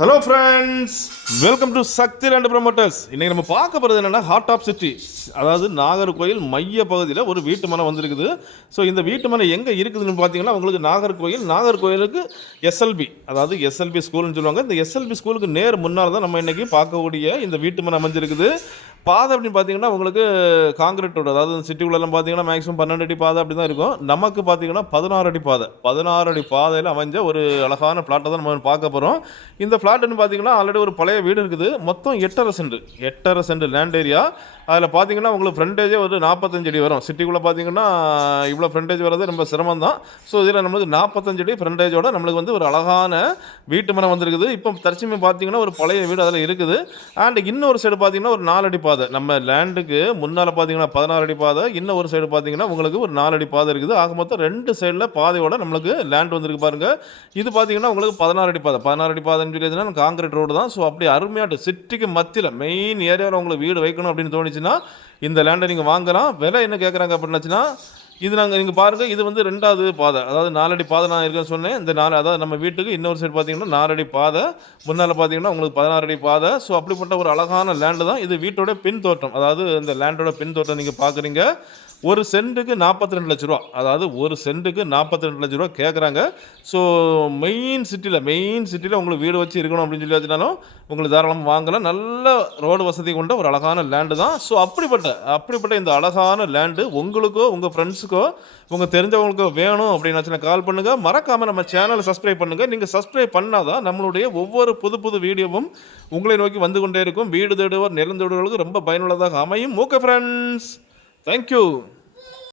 Hello friends, welcome to Shakti land promoters. இன்றைக்கி நம்ம பார்க்க போகிறது என்னென்னா ஹார்ட் ஆஃப் சிட்டி, அதாவது நாகர்கோயில் மைய பகுதியில் ஒரு வீட்டு மனை வந்திருக்குது. ஸோ இந்த வீட்டு மனை எங்கே இருக்குதுன்னு பார்த்தீங்கன்னா உங்களுக்கு நாகர்கோயிலுக்கு எஸ்எல்பி, அதாவது எஸ்எல்பி ஸ்கூல்னு சொல்லுவாங்க. இந்த எஸ்எல்பி ஸ்கூலுக்கு நேர் முன்னால் தான் நம்ம இன்றைக்கி பார்க்கக்கூடிய இந்த வீட்டு மனை அமைஞ்சிருக்குது. பாதை அப்படின்னு பார்த்தீங்கன்னா உங்களுக்கு காங்கிரீட் ரோடு, அதாவது சிட்டிக்குள்ளெல்லாம் பார்த்தீங்கன்னா மேக்ஸிமம் 12 அடி பாதை அப்படி தான் இருக்கும். நமக்கு பார்த்தீங்கன்னா 16 அடி பாதை, 16 அடி பாதையில் அமைஞ்ச ஒரு அழகான பிளாட்டை தான் நம்ம பார்க்க போகிறோம். இந்த பிளாட்னு பார்த்தீங்கன்னா ஆல்ரெடி ஒரு பழைய வீடு இருக்குது. மொத்தம் 8.5 சென்ட் லேண்ட் ஏரியா. அதில் பார்த்தீங்கன்னா உங்களுக்கு ஃப்ரண்டேஜே ஒரு 45 அடி வரும். சிட்டிக்குள்ளே பார்த்தீங்கன்னா இவ்வளோ ஃப்ரண்டேஜ் வரது ரொம்ப சிரமம் தான். ஸோ இதில் நம்மளுக்கு 45 அடி ஃப்ரண்டேஜோட நம்மளுக்கு வந்து ஒரு அழகான வீட்டு மனை வந்திருக்குது. இப்போ தற்சமயம் பார்த்தீங்கன்னா ஒரு பழைய வீடு அதில் இருக்குது. அண்ட் இன்னொரு சைடு பார்த்தீங்கன்னா ஒரு 4 அடி பாதை, நம்ம லேண்டுக்கு முன்னால் பார்த்தீங்கன்னா 16 அடி பாதை, இன்னும் ஒரு சைடு பார்த்தீங்கன்னா உங்களுக்கு ஒரு 4 அடி பாதை இருக்குது. ஆக மொத்தம் 2 சைடில் பாதையோட நம்மளுக்கு லேண்ட் வந்திருக்கு பாருங்கள். இது பார்த்தீங்கன்னா உங்களுக்கு 16 அடி பாதை, 16 அடி பாதைன்னு சொல்லிடுச்சுன்னா காங்கிரீட் ரோடு தான். ஸோ அப்படி அருமையாட்டு சிட்டிக்கு மத்தியில் மெயின் ஏரியாவில் உங்களுக்கு வீடு வைக்கணும் அப்படின்னு தோணுச்சுன்னா இந்த லேண்டை நீங்கள் வாங்கலாம். விலை என்ன கேட்குறாங்க அப்படின்னாச்சுன்னா, இது நீங்கள் பாருங்கள், இது வந்து 2வது பாதை, அதாவது 4 அடி பாதை நான் இருக்குன்னு சொன்னேன். இந்த 4, அதாவது நம்ம வீட்டுக்கு இன்னொரு சைடு பார்த்தீங்கன்னா 4 அடி பாதை, முன்னால் பார்த்தீங்கன்னா உங்களுக்கு 16 அடி பாதை. ஸோ அப்படிப்பட்ட ஒரு அழகான லேண்டு தான் இது. வீட்டோட பின் தோட்டம், அதாவது இந்த லேண்டோட பின் தோட்டம் நீங்கள் பார்க்குறீங்க. ஒரு சென்ட்டுக்கு 42 லட்ச ரூபா, அதாவது ஒரு சென்ட்டுக்கு 42 லட்ச ரூபா கேட்குறாங்க. ஸோ மெயின் சிட்டியில் உங்களுக்கு வீடு வச்சு இருக்கணும் அப்படின்னு சொல்லி வச்சுனாலும் உங்களுக்கு தாராளமாக வாங்கலாம். நல்ல ரோடு வசதி கொண்ட ஒரு அழகான லேண்டு தான். ஸோ அப்படிப்பட்ட இந்த அழகான லேண்டு உங்களுக்கோ உங்கள் ஃப்ரெண்ட்ஸுக்கோ உங்கள் தெரிஞ்சவங்களுக்கோ வேணும் அப்படின்னு கால் பண்ணுங்கள். மறக்காமல் நம்ம சேனலை சப்ஸ்கிரைப் பண்ணுங்கள். நீங்கள் சப்ஸ்கிரைப் பண்ணால் தான் நம்மளுடைய ஒவ்வொரு புது வீடியோவும் உங்களை நோக்கி வந்து கொண்டே இருக்கும். வீடு தேடுவோர் நிலம் தேடுவர்களுக்கு ரொம்ப பயனுள்ளதாக அமையும். Okay friends, thank you.